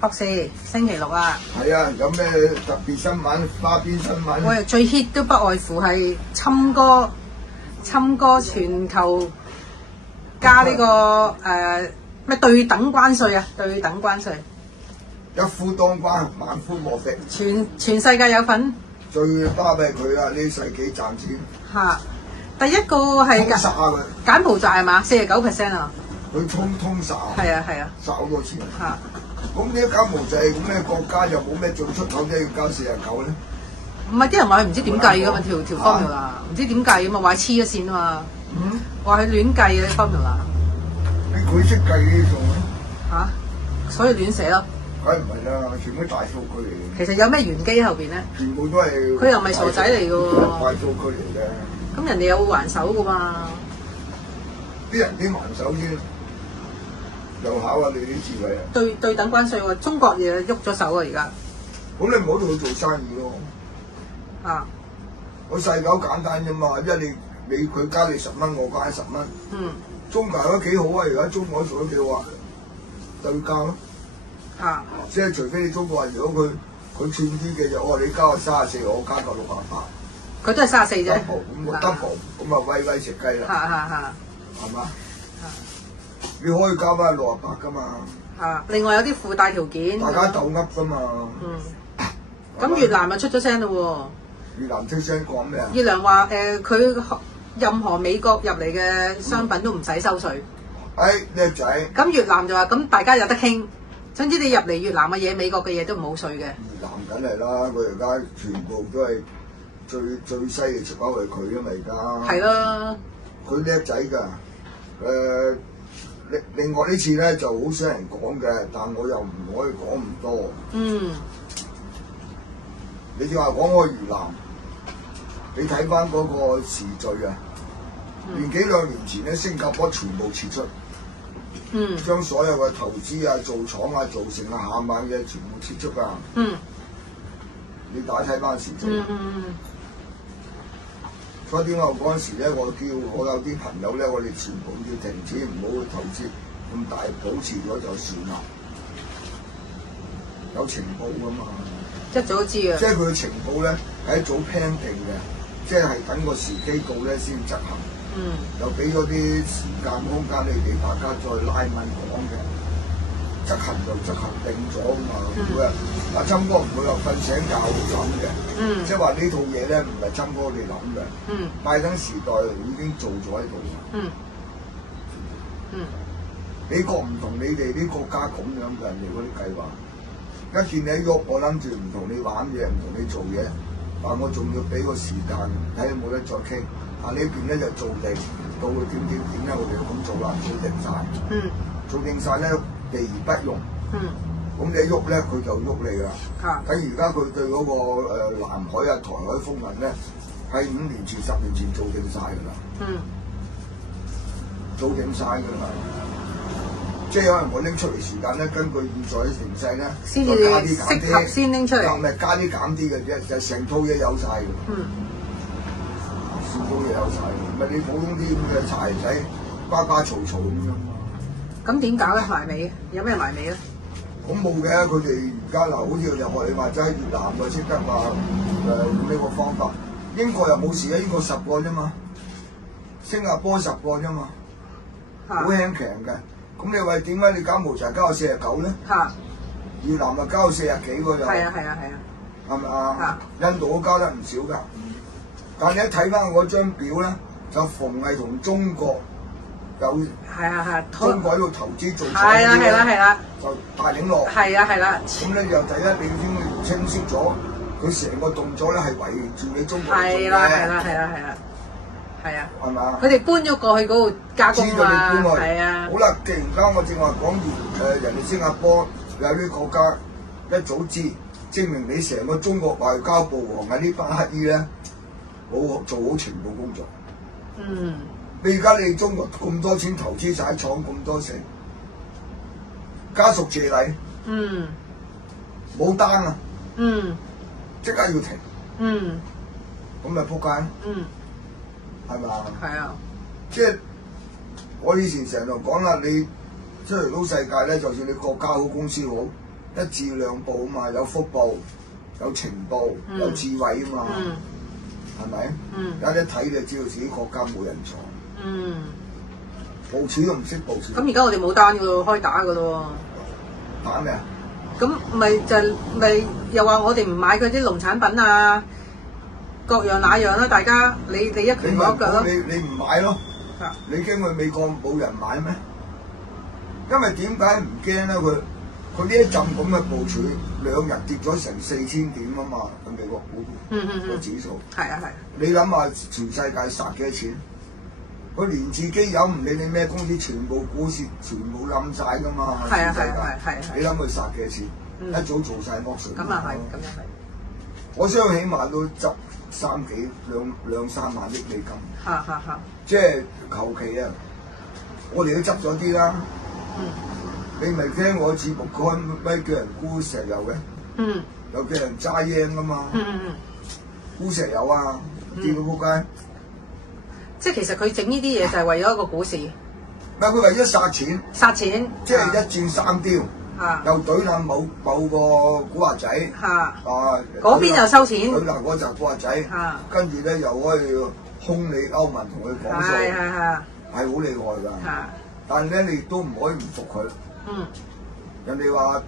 博士，星期六啊！係啊，有咩特別新聞、花邊新聞？喂，最 hit 都不外乎係侵歌全球加呢、個咩對等關稅啊，對等關稅，一夫當關，萬夫莫敵。全世界有份。最巴閉佢啊！呢世紀賺錢嚇，第一個係通殺佢，柬埔寨係嘛？49% 啊！佢通殺。係啊係啊，殺好多錢。嚇！咁呢柬埔寨咁嘅國家又冇咩進出口，即係要交49咧？唔係啲人話佢唔知點計噶嘛，條 formula 唔知點計噶嘛，話黐咗線啊嘛，話佢亂計嘅 formula。佢識計呢種嚇，所以亂寫咯。梗係唔係啦，全部大數據嚟嘅。其實有咩玄機喺後邊咧？全部都係佢又唔係傻仔嚟嘅喎。大數據嚟嘅。咁人哋有還手噶嘛？啲人點還手先？又考下你啲智慧啊！對等關稅喎，中國嘢喐咗手啊而家。咁你唔好同佢做生意咯。啊！我細狗簡單啫嘛，因為你佢加你10蚊，我加你10蚊。嗯。中國都幾好啊！而家中國做得幾好啊，對價咯。啊！即係除非你中國人，如果佢串啲嘅就你交我34，我加個68。佢都係34啫。咁我 double，咁啊威威食雞啦。係嘛？你可以交翻68㗎嘛。另外有啲附帶條件。大家鬥噏㗎嘛。咁越南又出咗聲咯喎。越南出聲講咩啊？越南話佢任何美國入嚟嘅商品都唔使收稅。叻仔。咁越南就話咁大家有得傾。總之你入嚟越南嘅嘢，美國嘅嘢都唔好稅嘅。越南梗係啦，佢而家全部都係最犀利出口係佢啊嘛而家。係咯。佢叻仔㗎。另外呢次咧就好少人講嘅，但我又唔可以講咁多。你正話講嗰個越南，你睇翻嗰個時序啊，年幾兩年前咧，新加坡全部撤出。將所有嘅投資啊、做廠啊、做成啊、冚唪唥嘢全部撤出㗎。你打睇翻時序。所以點解我嗰陣時咧，我有啲朋友咧，我哋全部要停止，唔好去投資咁大，保持咗就算啦。有情報㗎嘛？一早知啊！即係佢嘅情報咧係一早 plan 定嘅，即係等個時機到咧先執行。又俾咗啲時間空間你哋大家再拉問講嘅，執行就執行定咗㗎嘛。每日阿侵哥唔會話瞓醒覺諗嘅，即係話呢套嘢咧唔係侵哥哋諗嘅。拜登時代已經做咗喺度。美國唔同你哋啲國家咁樣嘅，人哋嗰啲計劃，一見你喐，我諗住唔同你玩嘢，唔同你做嘢，但我仲要俾個時間睇有冇得再傾。呢邊咧就做地，到佢點咧，我哋就咁做啦，做定晒。做定晒咧，避而不用。咁你一喐咧，佢就喐你啦。睇而家佢對嗰個南海啊、台海風雲咧，係5年前、10年前做定晒㗎啦。做定晒㗎啦。即係可能我拎出嚟時間咧，根據現在嘅形勢咧，再加啲減啲，先拎出嚟。唔係加啲減啲嘅啫，就成套嘢有晒㗎。全部嘢有晒，唔係你普通啲咁嘅柴仔瓜瓜嘈嘈咁樣。咁點搞咧？埋尾有咩埋尾咧？咁冇嘅，佢哋而家嗱，好似又學你話齋，越南就識得話用呢個方法。英國又冇事啊，英國10個啫嘛，新加坡10個啫嘛，好輕強嘅。咁你話點解你柬埔寨交49咧？越南就交40幾個就。係啊。係咪啊？印度都交得唔少㗎。但你一睇翻我嗰張表咧，就逢係同中國有中國喺度投資做廠嗰啲咧，就大領落。咁咧就第一你先要清晰咗，佢成個動作咧係圍住你中國做嘅。係咪啊？佢哋搬咗過去嗰度加工啊。係啊。好啦，既然間我正話講完人哋新加坡有啲國家一早知，證明你成個中國外交部王喺呢班乞兒咧。冇做好情報工作。你而家你中國咁多錢投資晒廠咁多成，家屬謝禮。冇單啊。即刻要停。咁咪仆街。係咪啊？係啊。即係我以前成日講啦，你出嚟撈世界咧，就算你國家好公司好，一至兩部啊嘛，有福報、有情報、有智慧啊嘛，係咪？有一睇你就知道自己國家冇人才，部署都唔識部署。咁而家我哋冇單噶咯，開打噶咯喎。打咩啊？咁咪又話我哋唔買佢啲農產品啊，各樣那樣啦，大家你一拳我一腳咯。你唔買咯？你驚去美國冇人買咩？因為點解唔驚咧？佢呢一陣咁嘅部署，2日跌咗成4000點啊嘛，個美國股個指數。係啊係。你諗下全世界殺幾多錢？佢連自己有唔理你咩公司，全部股市全部冧晒噶嘛。係啊係。你諗佢殺幾多錢？一早做晒剝削。咁啊係，咁又係。我相信起碼都執兩三萬億美金。即係求其啊！我哋都執咗啲啦。你咪聽我節目講咩叫人沽石油嘅？有叫人揸煙噶嘛？沽石油啊，跌到仆街。即係其實佢整呢啲嘢就係為咗一個股市。唔係佢為咗殺錢。殺錢。即係一箭三雕。又懟冧某個古惑仔。嗰邊又收錢。懟冧嗰隻古惑仔。跟住咧又可以空你歐盟同佢講數。係好厲害㗎。但係咧你都唔可以唔服佢。人哋話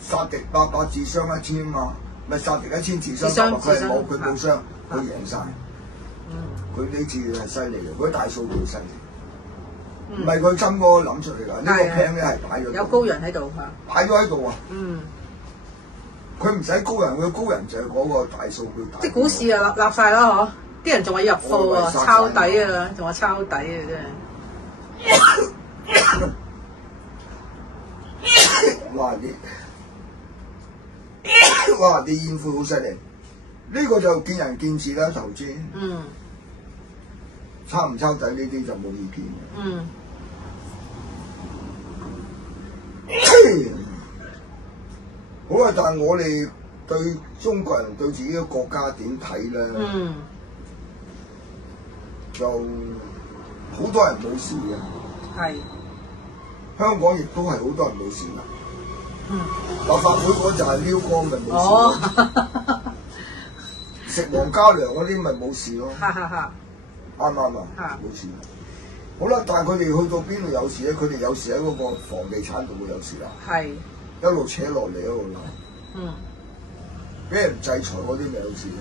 殺敵800自傷1000嘛，咪殺敵1000自傷800，佢冇傷，佢贏晒。佢呢次係犀利嘅，嗰啲大數據犀利。唔係佢真哥諗出嚟㗎，呢個 plan 咧係擺咗。有高人喺度嚇。擺咗喺度啊！佢唔使高人，佢高人就係嗰個大數據。即係股市啊，立晒啦嗬！啲人仲話入貨啊，抄底啊，仲話抄底啊，真係。哇！啲煙灰好犀利，呢個就見仁見智啦，投資。抄唔抄底呢啲就冇意見嘅。好啊，但係我哋對中國人對自己嘅國家點睇咧？就好多人冇事嘅。係。香港亦都係好多人冇事啦。立法會嗰就係撩光咪冇事咯。食皇家糧嗰啲咪冇事咯。啱唔啱啊？冇事。好啦，但係佢哋去到邊度有事咧？佢哋有時喺嗰個房地產度會有事啦。係。一路扯落嚟一路鬧。俾人制裁嗰啲咪有事咯。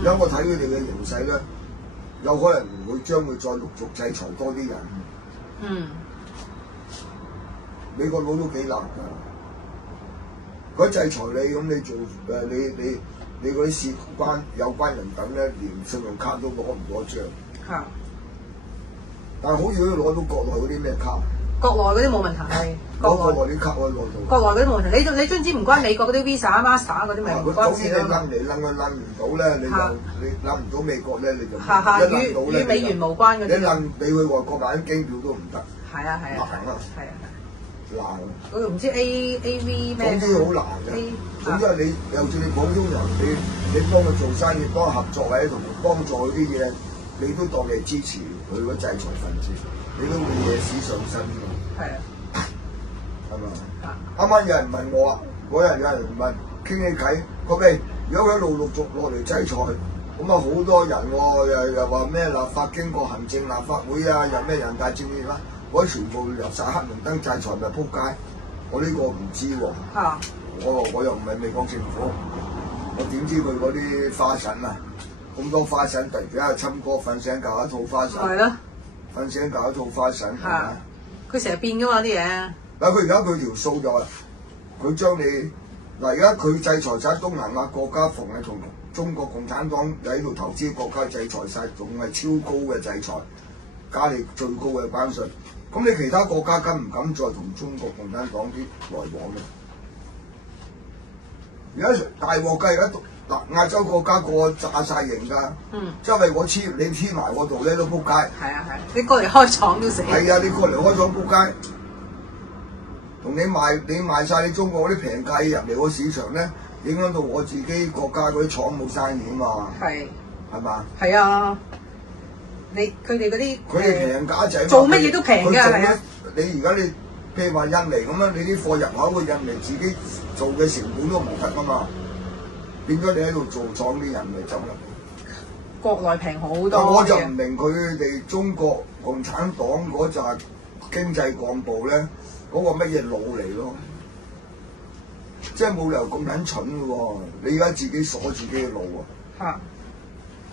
因為我睇佢哋嘅形勢咧，有可能會將會再陸續制裁多啲人。美國佬都幾辣㗎，佢制裁你咁，你做你嗰啲事關有關人等咧，連信用卡都攞唔到張。但係好似都攞到國內嗰啲咩卡？國內嗰啲冇問題，國內啲卡可以攞到。國內嗰啲冇問題，你總之唔關美國嗰啲 Visa、Master 嗰啲咪唔關事咯。總之你擸唔到咧，你擸唔到美國咧，你就與美元無關嗰啲。你去外國買啲機票都唔得。係啊。難嗰個唔知 AV 咩？總之好難嘅。總之係你，就算你普通人，你幫佢做生意，幫佢合作或者同佢幫助嗰啲嘢，你都當你係支持佢嗰制裁分子，你都會惹史上身㗎。係啊。係嘛？啱啱有人問我啊，嗰日有人問傾起偈，喂，如果佢一路陸續落嚟制裁，咁啊好多人喎，又話咩立法經過行政立法會啊，又咩人大政協啦。我全部入晒黑名單制裁咪撲街，我呢個唔知喎。我又唔係美國政府，我點知佢嗰啲花神啊？咁多花神，突然間阿侵哥瞓醒教一套花神。係咯。瞓醒教一套花神係咪？佢成日變㗎嘛啲嘢。嗱，佢而家佢條數就係，佢將你嗱而家佢制裁晒東南亞國家，逢係同中國共產黨喺度投資國家制裁晒，仲係超高嘅制裁，加你最高嘅關稅。咁你其他國家敢唔敢再同中國共產黨啲來往咧？而家大鑊計，而家嗱亞洲國家個炸晒型㗎，即係我你黐埋我度咧都撲街。係啊，你過嚟開廠都死。係啊，你過嚟開廠撲街，同你賣晒你中國嗰啲平價嘢入嚟個市場咧，影響到我自己國家嗰啲廠冇生意啊嘛。係嘛？係啊。佢哋嗰啲平價仔，做乜嘢都平㗎，係啊！你而家你譬如話印尼咁樣，你啲貨入口去印尼自己做嘅成本都唔得噶嘛，變咗你喺度做廠啲人咪走啦。國內平好多但我就唔嘅。明佢哋中國共產黨嗰紮經濟幹部咧，嗰、個乜嘢腦嚟咯？即係冇理由咁撚蠢嘅喎！你而家自己鎖自己嘅腦喎，嚇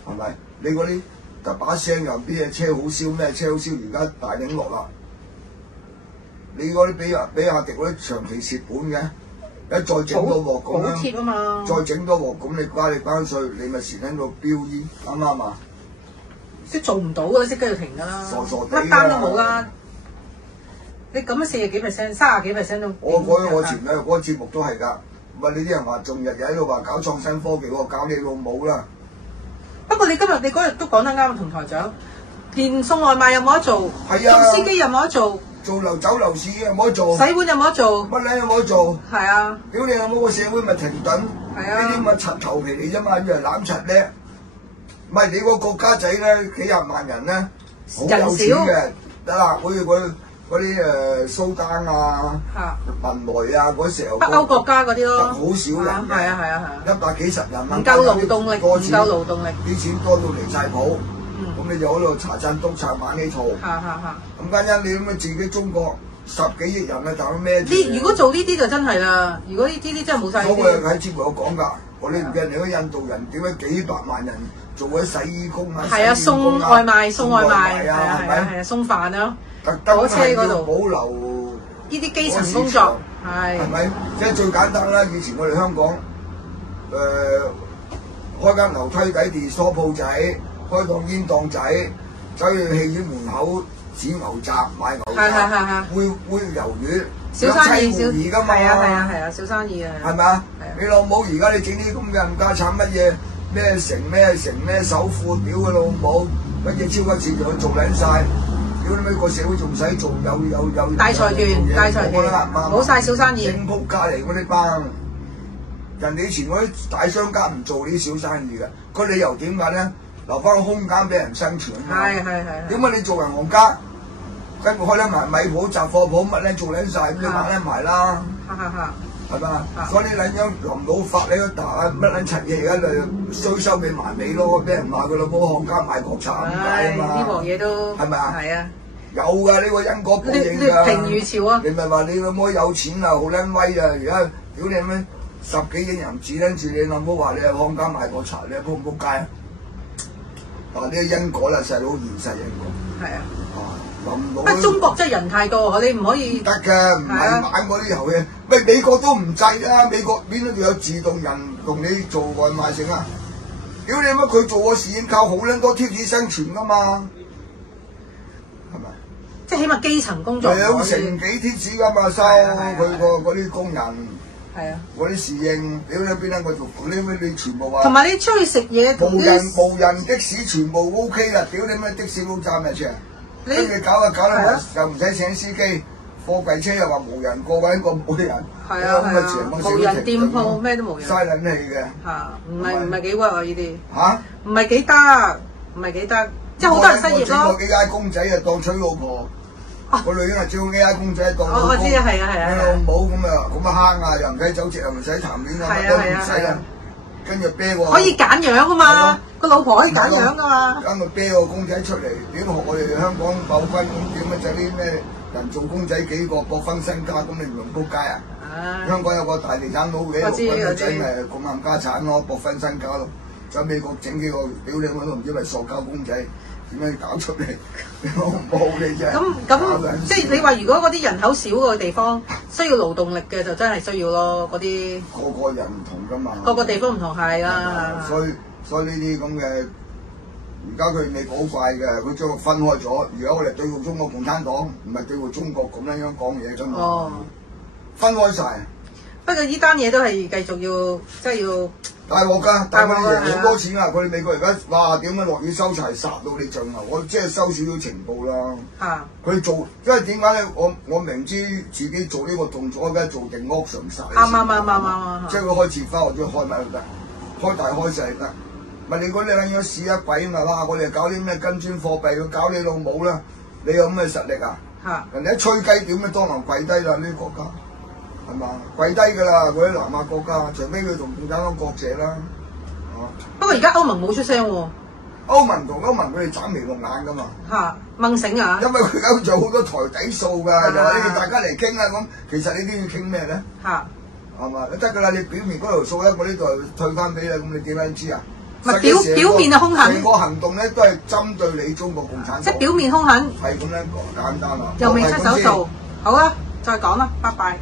係咪？你嗰啲特把聲又啲嘢車好燒，咩車好燒，而家大領落啦！你嗰啲比亞迪嗰啲長期蝕本嘅，一再整多鑊咁補貼啊嘛，再整多鑊咁，你關稅，你咪蝕喺度飆煙，啱唔啱啊？即係做唔到嘅，即刻要停㗎啦，傻傻地乜單都冇啦。你咁樣40幾%、30幾% 都我前兩日嗰個節目都係㗎，喂你啲人話仲日日喺度話搞創新科技，我搞你老母啦！不過你嗰日都講得啱，同台長，連送外賣有冇得做？係啊做司機有冇得做？做酒樓市有冇得做？洗碗有冇得做？乜撚有冇得做？係啊，屌你有冇個社會咪停頓？係啊呢啲咪柒頭皮嚟啫嘛，以為攬柒叻。唔係你個國家仔咧，幾廿萬人咧，好有錢嘅，得啦，好似嗰啲蘇丹啊、文萊啊嗰時候，北歐國家嗰啲咯，好少人嘅，係啊， 100幾十人，唔夠勞動力，唔夠勞動力，啲錢多到離晒譜，咁你就喺度查贊督查玩呢套，咁家陣你咁樣自己中國10幾億人啊，大佬咩？如果做呢啲就真係啦，如果呢啲真係冇晒。我喺節目有講㗎，我哋唔見你嗰印度人點解幾百萬人做嗰啲洗衣工啊？係啊，送外賣，係啊，送飯啊，火車嗰度保留呢啲基層工作，係咪？即係最簡單啦！以前我哋香港開間樓梯底電梳鋪仔，開檔煙檔仔，走去戲院門口指牛雜買牛雜，煨魷魚，小生意㗎嘛，係啊，小生意啊，係咪啊？你老母而家你整啲咁嘅冚家產乜嘢咩城咩首富，屌佢老母，乜嘢超級市場做撚晒，屌你咩個社會仲唔使做有大財團，冇晒小生意，正仆街嚟嗰啲班，人哋以前嗰啲大商家唔做呢啲小生意嘅，個理由點解咧？留翻個空間俾人生存啊嘛。係。點解你做銀行家，跟住開得埋米鋪、雜貨鋪乜咧做撚晒，咁你買得埋啦。係嘛？所以你撚樣臨老發你都打乜撚柒嘢而家就收俾埋尾咯，俾人話佢老母行家賣國產咁解啊嘛。呢鑊嘢都係咪啊？係啊，有㗎呢個因果報應㗎。劣評如潮啊！你咪話你老母有錢啊，好撚威啊！而家屌你咩10幾億人指撚住你老母話你係行家賣國產，你撲唔撲街啊？嗱呢個因果啦，細佬現實因果。係啊。不過中國真係人太多，你唔可以得嘅，唔係玩嗰啲遊戲。喂，美國都唔制啦，美國邊度有自動人同你做外賣成啊？屌你乜佢做個侍應靠好撚多貼士生存㗎嘛？係咪？即係起碼基層工作2成幾貼士㗎嘛收佢嗰啲工人。係啊。嗰啲侍應，屌你邊撚個做？你全部話。同埋你出去食嘢，無人的士全部 OK 啦，屌你咩的士佬站咪住啊？跟住搞得埋，又唔使請司機，貨櫃車又話無人過位，個冇啲人，係啊，無人店鋪咩都無人，嘥撚氣嘅嚇，唔係幾 work 啊呢啲嚇，唔係幾得，即係好多人失業咯。我幾嗌公仔啊當娶老婆，個女人係招嗌公仔當老公，我知啊，係啊，老母咁慳啊，又唔使走直，又唔使談戀愛，乜都唔使啦。跟住啤喎，可以揀樣啊嘛，個老婆可以揀樣啊嘛。跟住啤個公仔出嚟，點學我哋香港某分咁點乜就啲咩人做公仔幾個博分身家，咁你唔用撲街啊？香港有個大地產佬嘅6分個仔咪共冚家產咯，博分身家咯。喺美國整幾個屌你我都唔知係塑膠公仔，點樣搞出嚟？冇你啫。咁即係你話，如果嗰啲人口少個地方需要勞動力嘅，就真係需要咯。嗰啲個人唔同㗎嘛，個個地方唔同係啦。所以呢啲咁嘅，而家佢美國好怪嘅，佢將佢分開咗。如果我哋對付中國共產黨，唔係對付中國咁樣講嘢㗎嘛。哦，分開晒。不過呢單嘢都係繼續要，即係要大鑊㗎，大鑊贏好多錢啊！佢哋美國而家哇點解落雨收柴殺到你盡啊！我即係收少少情報啦。嚇！佢做，因為點解咧？我明知自己做呢個動作，梗係做定 option 晒。啱。即係佢開始花或者開埋都得，開大開細得。咪你嗰啲撚樣試一鬼嘛啦！我哋搞啲咩金磚貨幣，佢搞你老母啦！你有咁嘅實力啊？嚇人哋一吹雞點，咪當堂跪低啦！呢啲國家係嘛？跪低㗎啦！嗰啲南亞國家，除非佢同共產黨割席啦。不過而家歐盟冇出聲喎。歐盟同歐盟佢哋斬眉弄眼㗎嘛。嚇掹醒啊！因為佢而家仲有好多台底數㗎，就話你哋大家嚟傾啦咁。其實你都要傾咩咧？嚇係嘛？得㗎啦！你表面嗰條數咧，我呢度退翻俾你，咁你點樣知啊？咪表面就兇狠，成個行動咧都係針對你中國共產黨。即係表面兇狠，係咁樣簡單啦。又未出手做，好啦，再講啦，拜拜。